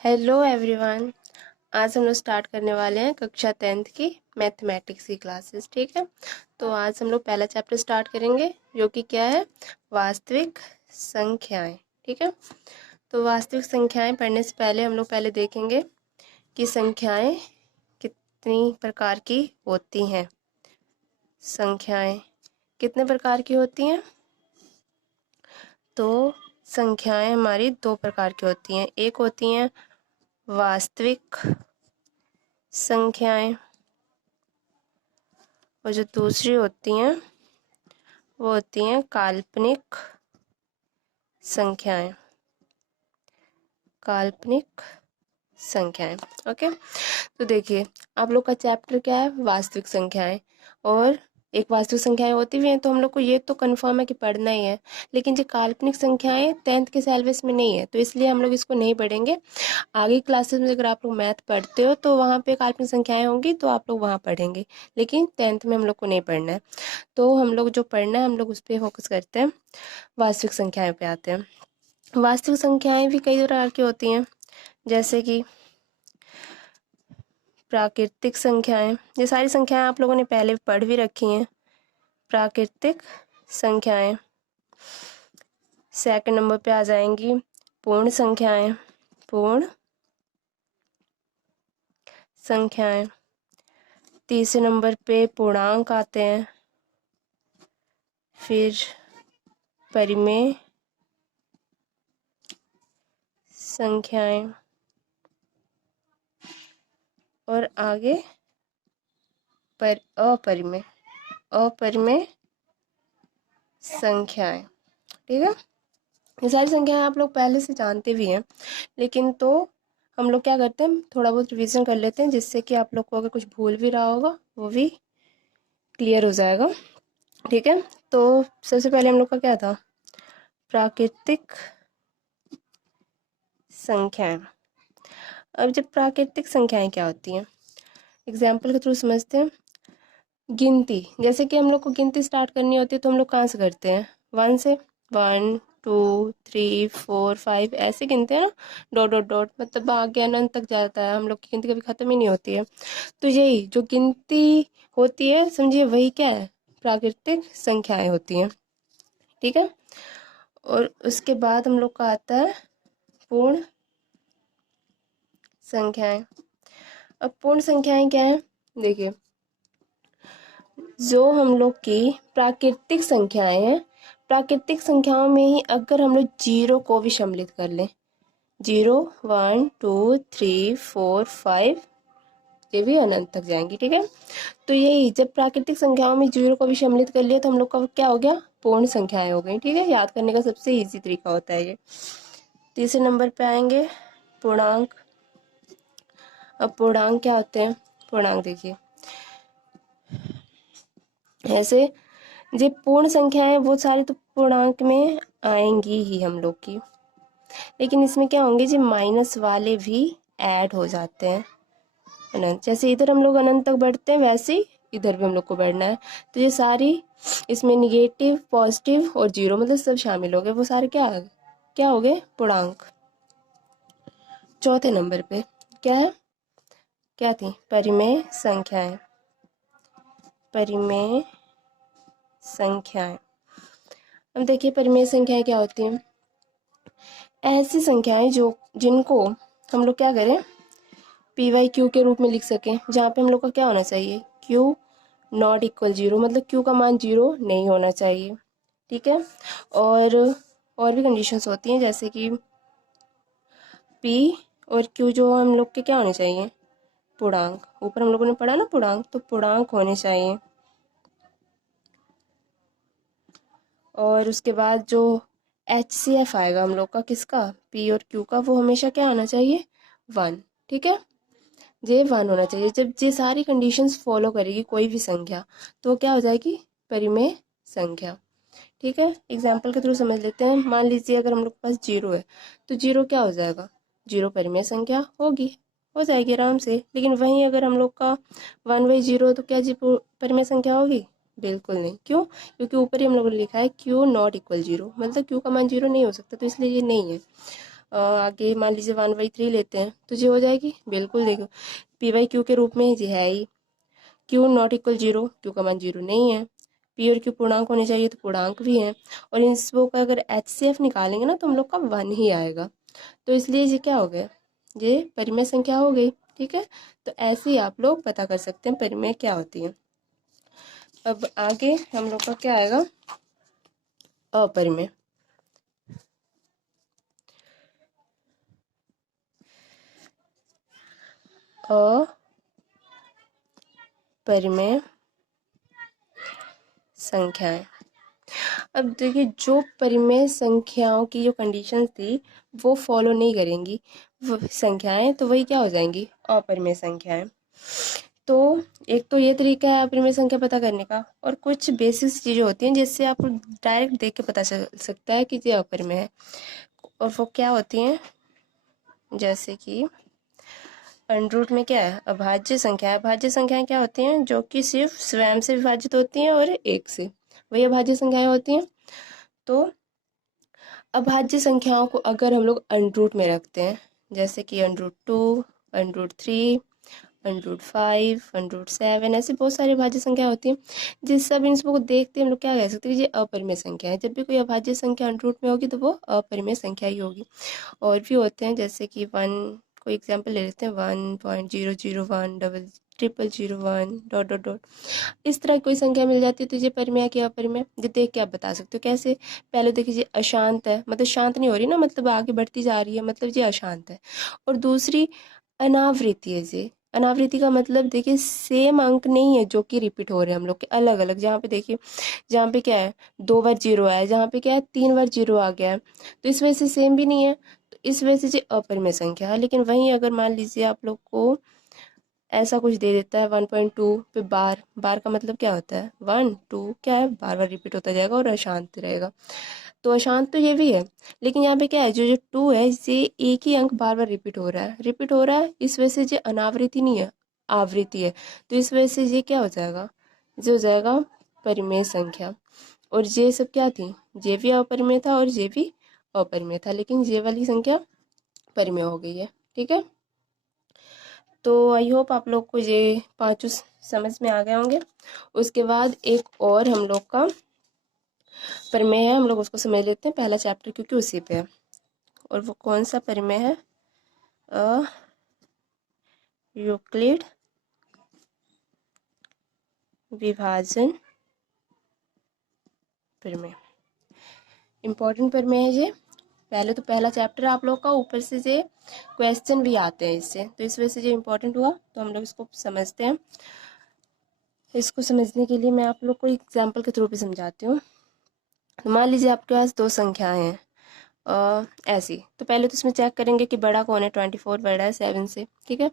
Hello everyone. आज हम लोग स्टार्ट करने वाले हैं कक्षा 10th की मैथमेटिक्स की क्लासेस। ठीक है, तो आज हम लोग पहला चैप्टर स्टार्ट करेंगे जो कि क्या है, वास्तविक संख्याएं। ठीक है, तो वास्तविक संख्याएं पढ़ने से पहले हम लोग पहले देखेंगे कि संख्याएं कितनी प्रकार की होती हैं। संख्याएं कितने प्रकार की होती हैं? तो संख्याएं हमारी दो प्रकार की होती हैं। एक होती हैं वास्तविक संख्याएं और जो दूसरी होती हैं वो होती हैं काल्पनिक संख्याएं। काल्पनिक संख्याएं। ओके, तो देखिए आप लोग का चैप्टर क्या है, वास्तविक संख्याएं। और एक वास्तविक संख्याएं होती भी हैं तो हम लोग को ये तो कंफर्म है कि पढ़ना ही है, लेकिन जो काल्पनिक संख्याएं 10th के सिलेबस में नहीं है तो इसलिए हम लोग इसको नहीं पढ़ेंगे। आगे क्लासेस में अगर आप लोग मैथ पढ़ते हो तो वहाँ पे काल्पनिक संख्याएं होंगी तो आप लोग वहाँ पढ़ेंगे, लेकिन 10th में हम लोग को नहीं पढ़ना है। तो हम लोग जो पढ़ना है हम लोग उस पर फोकस करते हैं, वास्तविक संख्याएं पे आते हैं। वास्तविक संख्याएं भी कई प्रकार की होती हैं, जैसे कि प्राकृतिक संख्याएं। ये सारी संख्याएं आप लोगों ने पहले पढ़ भी रखी हैं। प्राकृतिक संख्याएं। सेकंड नंबर पे आ जाएंगी पूर्ण संख्याएं। पूर्ण संख्याएं। तीसरे नंबर पे पूर्णांक आते हैं। फिर परिमेय संख्याएं और आगे अपरिमेय संख्याएं। ठीक है, ये सारी संख्याएं आप लोग पहले से जानते भी हैं, लेकिन तो हम लोग क्या करते हैं, थोड़ा बहुत रिवीजन कर लेते हैं जिससे कि आप लोग को अगर कुछ भूल भी रहा होगा वो भी क्लियर हो जाएगा। ठीक है, तो सबसे पहले हम लोग का क्या था, प्राकृतिक संख्याएं। अब जब प्राकृतिक संख्याएं क्या होती हैं, एग्जाम्पल के थ्रू समझते हैं। गिनती, जैसे कि हम लोग को गिनती स्टार्ट करनी होती है तो हम लोग कहाँ से करते हैं, 1 से। 1 2 3 4 5 ऐसे गिनते हैं ना, डॉट डॉट डॉट, मतलब आगे अनंत तक जाता है, हम लोग की गिनती कभी खत्म ही नहीं होती है। तो यही जो गिनती होती है समझिए वही क्या है, प्राकृतिक संख्याएं होती हैं। ठीक है, और उसके बाद हम लोग का आता है पूर्ण संख्याएं। अब पूर्ण संख्याएं क्या है, देखिए जो हम लोग की प्राकृतिक संख्याएं हैं, प्राकृतिक संख्याओं में ही अगर हम लोग जीरो को भी सम्मिलित कर लें, 0 1 2 3 4 5, ये भी अनंत तक जाएंगी। ठीक है, तो यही जब प्राकृतिक संख्याओं में जीरो को भी सम्मिलित कर लिया तो हम लोग का क्या हो गया, पूर्ण संख्याएं हो गई। ठीक है, याद करने का सबसे इजी तरीका होता है ये। तीसरे नंबर पे आएंगे पूर्णांक। अब पूर्णांक क्या होते हैं, पूर्णांक देखिए ऐसे, जो पूर्ण संख्या है वो सारी तो पूर्णांक में आएंगी ही हम लोग की, लेकिन इसमें क्या होंगे, जो माइनस वाले भी ऐड हो जाते हैं अनंत। जैसे इधर हम लोग अनंत तक बढ़ते हैं वैसे ही इधर भी हम लोग को बढ़ना है, तो ये सारी इसमें निगेटिव पॉजिटिव और जीरो मतलब सब शामिल हो गए, वो सारे क्या हो गए, पूर्णांक। चौथे नंबर पे क्या है, क्या थी, परिमेय संख्याएं। परिमेय संख्याएं। अब देखिए परिमेय संख्याएं क्या होती हैं, ऐसी संख्याएं जो जिनको हम लोग क्या करें, पी वाई क्यू के रूप में लिख सकें, जहाँ पे हम लोग का क्या होना चाहिए, क्यू नॉट इक्वल जीरो, मतलब क्यू का मान जीरो नहीं होना चाहिए। ठीक है, और भी कंडीशंस होती हैं, जैसे कि पी और क्यू जो हम लोग के क्या होने चाहिए, पूर्णांक। ऊपर हम लोगों ने पढ़ा ना पूर्णांक, तो पूर्णांक होने चाहिए। और उसके बाद जो HCF आएगा हम लोग का किसका, पी और क्यू का, वो हमेशा क्या होना चाहिए, 1। ठीक है, ये 1 होना चाहिए। जब ये सारी कंडीशंस फॉलो करेगी कोई भी संख्या तो क्या हो जाएगी, परिमेय संख्या। ठीक है, एग्जाम्पल के थ्रू समझ लेते हैं। मान लीजिए अगर हम लोग के पास जीरो है तो जीरो क्या हो जाएगा, जीरो परिमेय संख्या होगी, हो जाएगी आराम से। लेकिन वहीं अगर हम लोग का 1/0 तो क्या जी परिमेय संख्या होगी, बिल्कुल नहीं। क्यों, क्योंकि ऊपर ही हम लोगों ने लिखा है क्यू नॉट इक्वल जीरो, मतलब क्यू का मान जीरो नहीं हो सकता, तो इसलिए ये नहीं है। आगे मान लीजिए 1/3 लेते हैं तो ये हो जाएगी, बिल्कुल देखो p/q के रूप में ये है ही। q नॉट इक्वल 0, q का मान 0 नहीं है। p और q पूर्णांक होने चाहिए तो पूर्णांक भी है, और इन सबों का अगर HCF निकालेंगे ना तो हम लोग का 1 ही आएगा। तो इसलिए ये क्या हो गया, ये परिमेय संख्या हो गई। ठीक है, तो ऐसे ही आप लोग पता कर सकते हैं परिमेय क्या होती है। अब आगे हम लोग का क्या आएगा, अपरिमेय। अपरिमेय संख्याएं। अब देखिए जो परिमेय संख्याओं की जो कंडीशन थी वो फॉलो नहीं करेंगी वो संख्याएं, तो वही क्या हो जाएंगी, अपरिमेय संख्याएं। तो एक तो ये तरीका है अपरिमेय संख्या पता करने का, और कुछ बेसिक चीज़ें होती हैं जिससे आपको डायरेक्ट देख के पता चल सकता है कि ये अपरिमेय है। और वो क्या होती हैं, जैसे कि अंडरूट में क्या है, अभाज्य संख्या। अभाज्य संख्याएं क्या होती हैं, जो कि सिर्फ स्वयं से विभाजित होती हैं और एक से, वही अभाज्य संख्याएं होती हैं। तो अभाज्य संख्याओं को अगर हम लोग अंडरूट में रखते हैं, जैसे कि √2, √3, √5, √7, ऐसी बहुत सारी अभाज्य संख्या होती हैं। जिस सब इन सबको देखते हैं हम लोग क्या कह सकते हैं, ये अपरिमेय संख्या है। जब भी कोई अभाज्य संख्या अंडरूट में होगी तो वो अपरिमेय संख्या ही होगी। और भी होते हैं, जैसे कि कोई एग्जाम्पल ले लेते हैं, 1.001 00001 ... इस तरह की कोई संख्या मिल जाती है तो ये परिमेय क्या अपरिमेय, ये देख के आप बता सकते हो। कैसे, पहले देखिए अशांत है, मतलब शांत नहीं हो रही ना, मतलब आगे बढ़ती जा रही है, मतलब ये अशांत है। और दूसरी अनावृत्ति है। ये अनावृत्ति का मतलब देखिए सेम अंक नहीं है जो कि रिपीट हो रहे हैं हम लोग के, अलग अलग। जहाँ पे देखिए, जहाँ पे क्या है 2 बार 0 आया, जहाँ पे क्या है 3 बार 0 आ गया है, तो इस वजह से सेम भी नहीं है, तो इस वजह से ये अपरिमेय संख्या है। लेकिन वहीं अगर मान लीजिए आप लोग को ऐसा कुछ दे देता है 1.2 पे बार, बार का मतलब क्या होता है, 1 2 क्या है, बार बार रिपीट होता जाएगा और अशांत रहेगा। तो अशांत तो ये भी है, लेकिन यहाँ पे क्या है, जो जो 2 है ये एक ही अंक बार बार रिपीट हो रहा है, इस वजह से ये अनावृत्ति नहीं है, आवृत्ति है। तो इस वजह से ये क्या हो जाएगा, ये हो जाएगा परिमेय संख्या। और ये सब क्या थी, ये भी अपरिमेय था और ये भी अपरिमेय था, लेकिन ये वाली संख्या परिमेय हो गई है। ठीक है, तो आई होप आप लोग को ये पांचों समझ में आ गए होंगे। उसके बाद एक और हम लोग का परिमेय है, हम लोग उसको समझ लेते हैं, पहला चैप्टर क्योंकि उसी पे है। और वो कौन सा परिमेय है, यूक्लिड विभाजन परिमेय। इम्पोर्टेंट परिमेय है ये। पहले तो पहला चैप्टर आप लोग का, ऊपर से ये क्वेश्चन भी आते हैं इससे, तो इस वजह से ये इम्पोर्टेंट हुआ, तो हम लोग इसको समझते हैं। इसको समझने के लिए मैं आप लोग को एग्जाम्पल के थ्रू भी समझाती हूँ। मान लीजिए आपके पास दो संख्याएं हैं ऐसी, तो पहले तो इसमें चेक करेंगे कि बड़ा कौन है, 24 बड़ा है 7 से। ठीक है,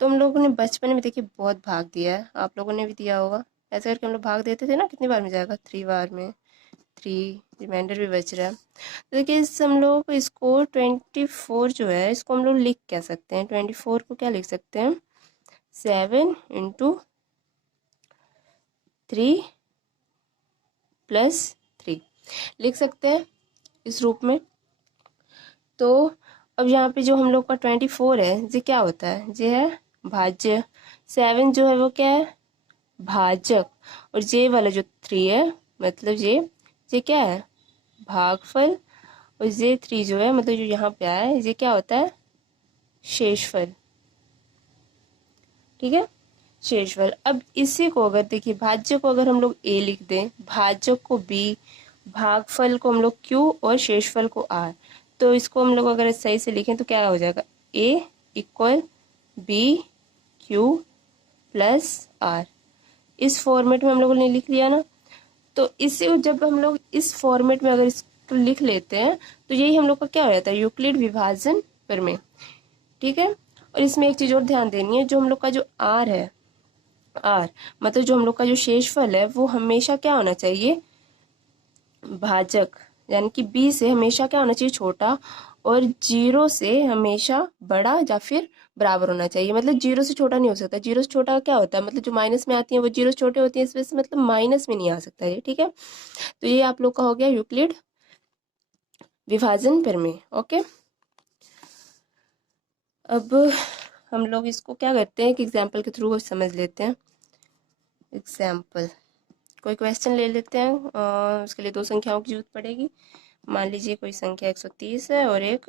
तो हम लोगों ने बचपन में देखिए बहुत भाग दिया है, आप लोगों ने भी दिया होगा। ऐसे करके हम लोग भाग देते थे ना, कितनी बार में जाएगा, 3 बार में 3, रिमाइंडर भी बच रहा है। तो देखिए इस हम लोग इसको 24 जो है, इसको हम लोग लिख क्या सकते हैं, 24 को क्या लिख सकते हैं, 7 × 3 + 3 लिख सकते हैं इस रूप में। तो अब यहाँ पे जो हम लोग का 24 है, ये क्या होता है, ये है भाज्य। 7 जो है वो क्या है, भाजक। और ये वाला जो 3 है, मतलब ये क्या है, भागफल। और ये 3 जो है, मतलब जो यहाँ पे आया है, ये क्या होता है, शेषफल। ठीक है, शेषफल। अब इसी को अगर देखिए, भाज्य को अगर हम लोग a लिख दें, भाजक को b, भागफल को हम लोग q और शेषफल को r, तो इसको हम लोग अगर सही से लिखें तो क्या हो जाएगा, a = b q + r। इस फॉर्मेट में हम लोगों ने लिख लिया ना। तो इसे जब हम लोग इस फॉर्मेट में अगर इसको लिख लेते हैं तो यही हम लोग का क्या हो जाता है, यूक्लिड विभाजन प्रमेय। ठीक है, और इसमें एक चीज और ध्यान देनी है, जो हम लोग का जो r है, r मतलब जो हम लोग का जो शेषफल है वो हमेशा क्या होना चाहिए, भाजक, यानी कि b से हमेशा क्या होना चाहिए, छोटा, और 0 से हमेशा बड़ा या फिर बराबर होना चाहिए। मतलब 0 से छोटा नहीं हो सकता, 0 से छोटा क्या होता है, मतलब जो माइनस में आती है वो 0 से छोटे होती है, इस वजह से मतलब माइनस में नहीं आ सकता ये। ठीक है, तो ये आप लोग का हो गया यूक्लिड विभाजन प्रमेय। ओके, अब हम लोग इसको क्या करते हैं कि एग्जाम्पल के थ्रू समझ लेते हैं। एग्जाम्पल, कोई क्वेश्चन ले लेते हैं, उसके लिए दो संख्याओं की जरूरत पड़ेगी। मान लीजिए कोई संख्या 130 है और एक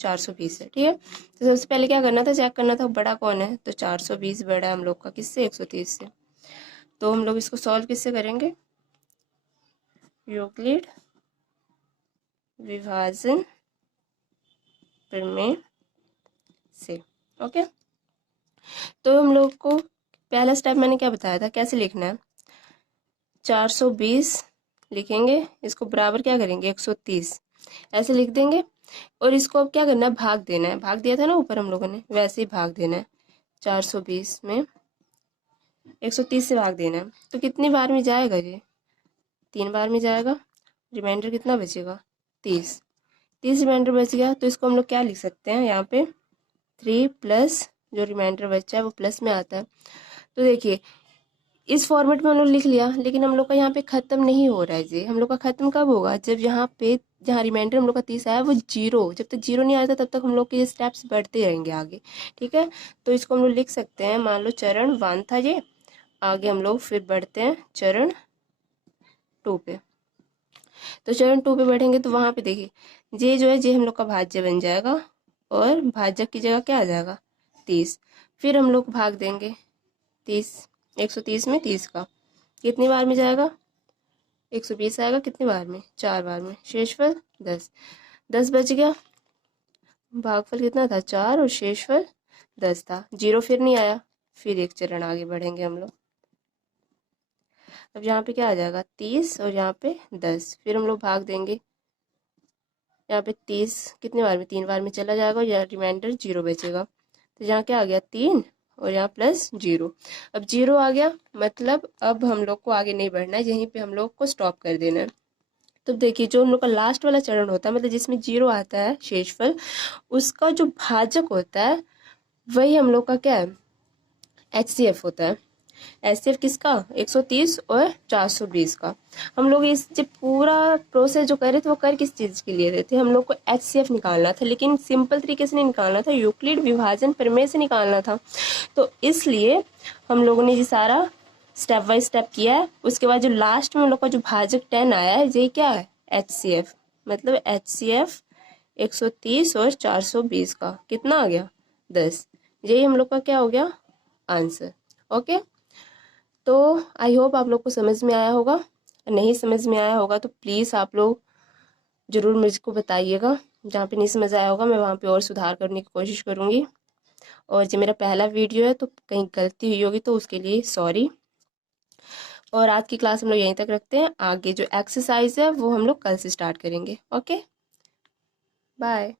420 है, ठीक है। तो सबसे पहले क्या करना था, चेक करना था बड़ा कौन है। तो 420 बड़ा है हम लोग का किससे, 130 से। तो हम लोग इसको सॉल्व किससे करेंगे, यूक्लिड विभाजन प्रमेय से। ओके, तो हम लोग को पहला स्टेप मैंने क्या बताया था, कैसे लिखना है। 420 लिखेंगे, इसको बराबर क्या करेंगे 130, ऐसे लिख देंगे। और इसको अब क्या करना है, भाग देना है। भाग दिया था ना ऊपर हम लोगों ने, वैसे ही भाग देना है। 420 में 130 से भाग देना है। तो कितनी बार में जाएगा ये, 3 बार में जाएगा। रिमाइंडर कितना बचेगा, 30। 30 रिमाइंडर बच गया। तो इसको हम लोग क्या लिख सकते हैं, यहाँ पे 3 प्लस जो रिमाइंडर बचा है वो प्लस में आता है। तो देखिए इस फॉर्मेट में हम लोग लिख लिया, लेकिन हम लोग का यहाँ पे खत्म नहीं हो रहा है जी। हम लोग का खत्म कब होगा, जब यहाँ पे जहाँ रिमाइंडर हम लोग का 30 आया वो जीरो, जब तक जीरो नहीं आता तब तक हम लोग के ये स्टेप्स बढ़ते रहेंगे आगे, ठीक है। तो इसको हम लोग लिख सकते हैं, मान लो चरण 1 था ये, आगे हम लोग फिर बढ़ते हैं चरण 2 पे। तो चरण 2 पे बढ़ेंगे तो वहां पे देखिए जे जो है जे हम लोग का भाज्य बन जाएगा और भाजक की जगह क्या आ जाएगा 30। फिर हम लोग भाग देंगे 30, 130 में 30 का कितनी बार में जाएगा 120 आएगा, कितनी बार में 4 बार में। शेषफल 10, 10 बच गया। भागफल कितना था 4 और शेषफल 10 था। जीरो फिर नहीं आया, फिर एक चरण आगे बढ़ेंगे हम लोग। अब यहाँ पे क्या आ जाएगा 30 और यहाँ पे 10, फिर हम लोग भाग देंगे। यहाँ पे 30 कितनी बार में, 3 बार में चला जाएगा, यहाँ रिमाइंडर जीरो बचेगा। तो यहाँ क्या आ गया 3 और यहाँ प्लस जीरो। अब जीरो आ गया, मतलब अब हम लोग को आगे नहीं बढ़ना है, यहीं पे हम लोग को स्टॉप कर देना है। तो देखिए जो हम लोग का लास्ट वाला चरण होता है, मतलब जिसमें जीरो आता है शेषफल, उसका जो भाजक होता है वही हम लोग का क्या है, HCF होता है। HCF किसका, 130 और 420 का। हम लोग इस जब पूरा प्रोसेस जो कर रहे थे वो कर किस चीज़ के लिए रहे थे, हम लोग को HCF निकालना था, लेकिन सिंपल तरीके से नहीं निकालना था, यूक्लिड विभाजन प्रमेय से निकालना था। तो इसलिए हम लोगों ने ये सारा स्टेप बाय स्टेप किया है। उसके बाद जो लास्ट में हम लोग का जो भाजक 10 आया है, ये क्या है HCF, मतलब HCF 130 और 420 का कितना आ गया 10। यही हम लोग का क्या हो गया आंसर। ओके, तो आई होप आप लोग को समझ में आया होगा। नहीं समझ में आया होगा तो प्लीज़ आप लोग ज़रूर मुझको बताइएगा। जहाँ पे नहीं समझ आया होगा मैं वहाँ पे और सुधार करने की कोशिश करूँगी। और जो मेरा पहला वीडियो है तो कहीं गलती हुई होगी तो उसके लिए सॉरी। और आज की क्लास हम लोग यहीं तक रखते हैं, आगे जो एक्सरसाइज है वो हम लोग कल से स्टार्ट करेंगे। Okay, bye.